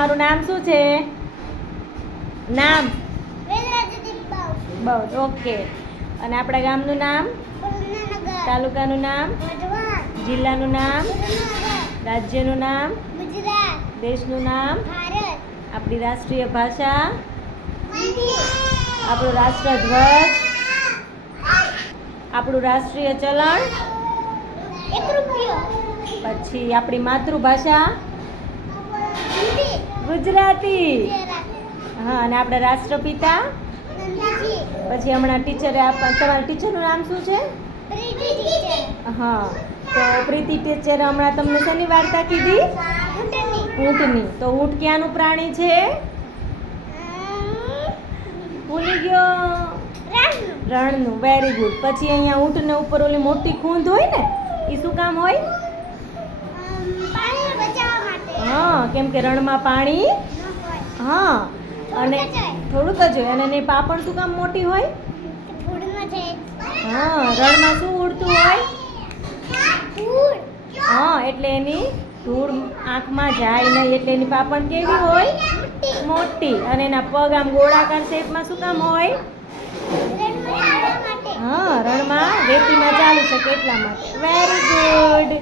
તમારું નામ શું છે? નામ બહુ ઓકે. અને આપણા ગામનું નામ, તાલુકાનું નામ, જિલ્લાનું નામ, રાજ્યનું નામ, દેશનું નામ, આપણી રાષ્ટ્રીય ભાષા, આપણો રાષ્ટ્રધ્વજ, આપણું રાષ્ટ્રીય ચલણ, પછી આપણી માતૃભાષા ગુજરાતી. હા, અને આપણા રાષ્ટ્રપિતા. પછી હમણાં ટીચરે તમારા ટીચરનું નામ શું છે? હા, તો પ્રીતિ ટીચરે હમણાં તમને શેની વાર્તા કીધી? ઊંટની. તો ઊંટ ક્યાંનું પ્રાણી છે? ભૂલી ગયો? રણનું. Very good. પછી અહીંયા ઊંટને ઉપર ઓલી મોટી ખૂંદ હોય ને, એ શું કામ હોય? હા, કેમ કે રણમાં પાણી. હા, અને થોડુંક જ હોય. અને એની પાપણ શું કામ મોટી હોય? હા, રણમાં શું ઉડતું હોય? હા, એટલે એની ધૂળ આંખમાં જાય નહીં, એટલે એની પાપણ કેવી હોય? મોટી. અને એના પગ આમ ગોળાકાર શેપમાં શું કામ હોય? હા, રણમાં રેતીમાં ચાલી શકે એટલા માટે. Very good.